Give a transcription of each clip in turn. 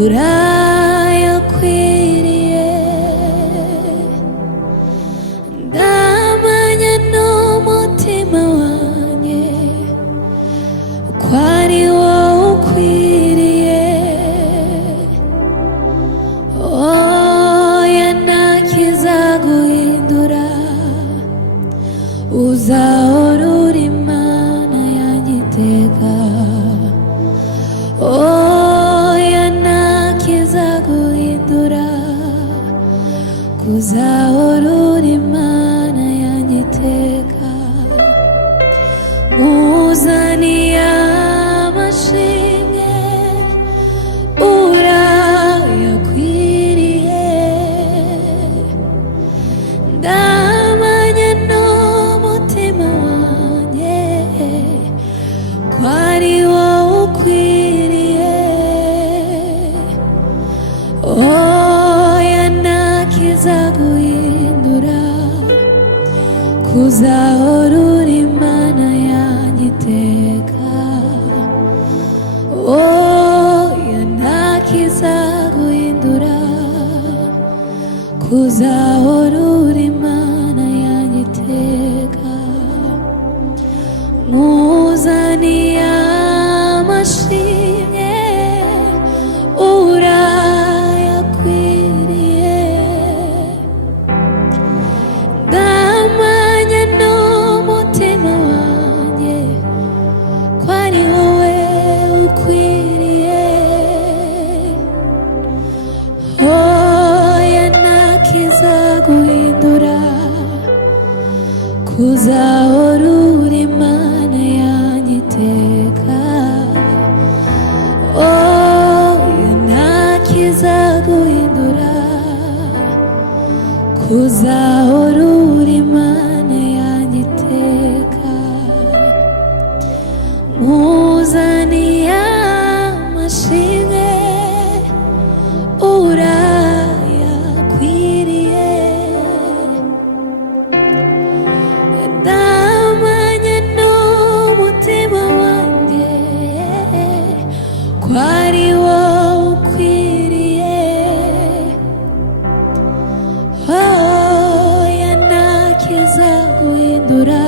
urayakwiriye. Ndamanya n'umutima wanjye ko ari wowe ukwiriye. Oya ntakizaguhindura, uzahora uri Imana yanjye iteka. Oya ntakizaguhindura, uzahora uri Imana yanjye iteka. Muzaniye amashimwe, urayakwiriye. Ndamanya n'umutima wanjye ko ari wowe ukwiriye. Oya ntakizaguhindura, uzahora uri Imana yanjye iteka. Oya ntakizaguhindura, uzahora uri Imana yanjye iteka. Muzaniye amashimwe, urayakwiriye. Ndamanya n'umutima wanjye ko ari wowe ukwiriye. Oya ntakizaguhindura, uzahora uri Imana yanjye iteka. Oya ntakizaguhindura, uzahora uri Imana yanjye iteka. Muzaniye amashimwe, urayakwiriye. Ndamanya n'umutima wanjye ko ari wowe ukwiriye. Oya ntakizaguhindura,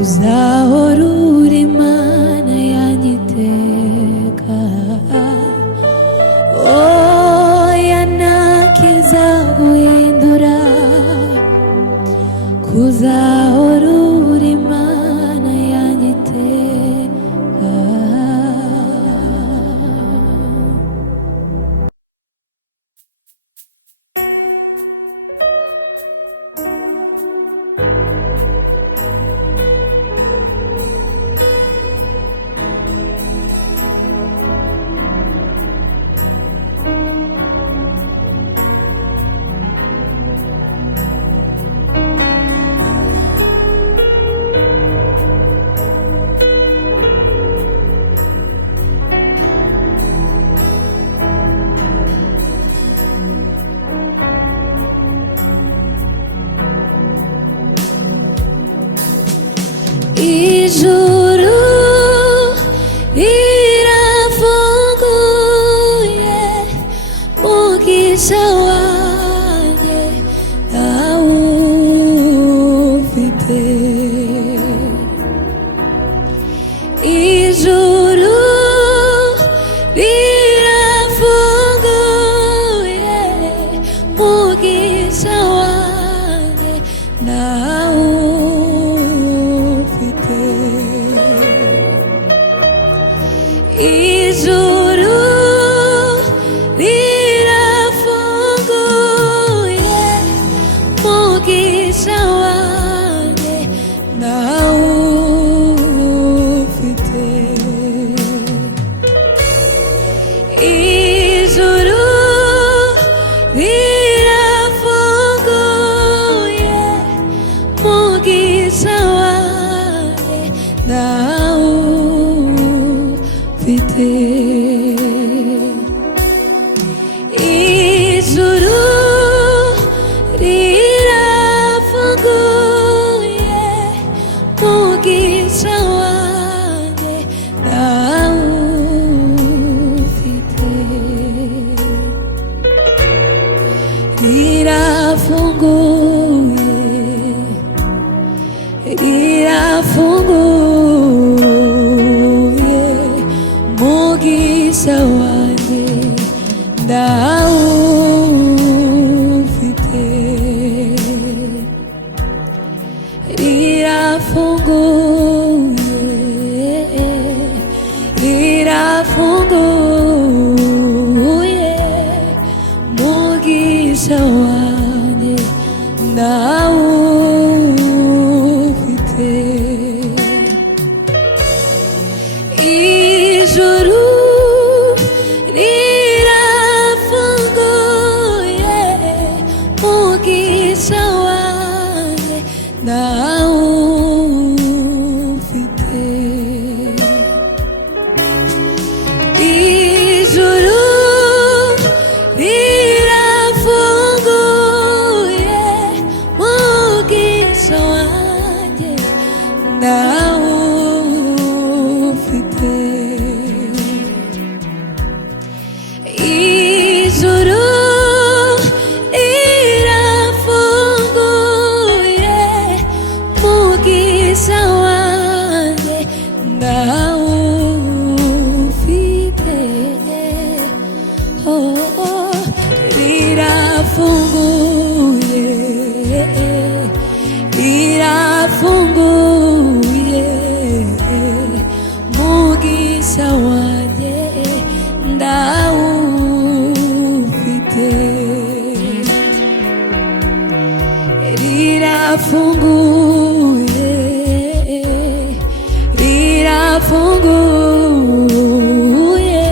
uzahora uri Imana yanjye iteka. Oya ntakizaguhindura, uzahora uri Imana yanjye iteka. Ijuru rirafunguye, mugisha wanjye ndawufite. Ijuru rirafunguye, mugisha wanjye ndawufite. rirafunguye mugisha wanjye ndawufite rirafunguye mugisha wanjye ndawufite ijuru rirafunguye mugisha wanjye ndawufite ijuru rirafunguye mugisha wanjye ndawufite ijuru rirafunguye mugisha wanjye ndawufite rirafunguye mugisha wanjye ndawufite rirafunguye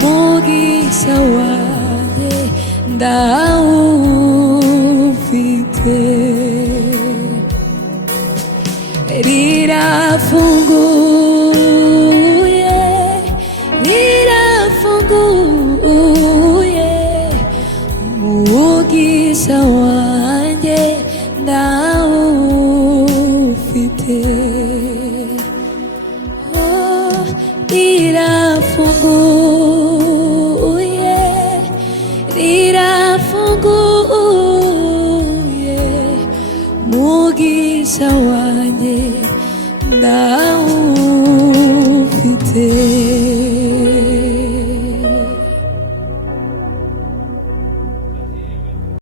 mugisha wanjye ndawufite rirafunguye mugisha wanjye ndawufite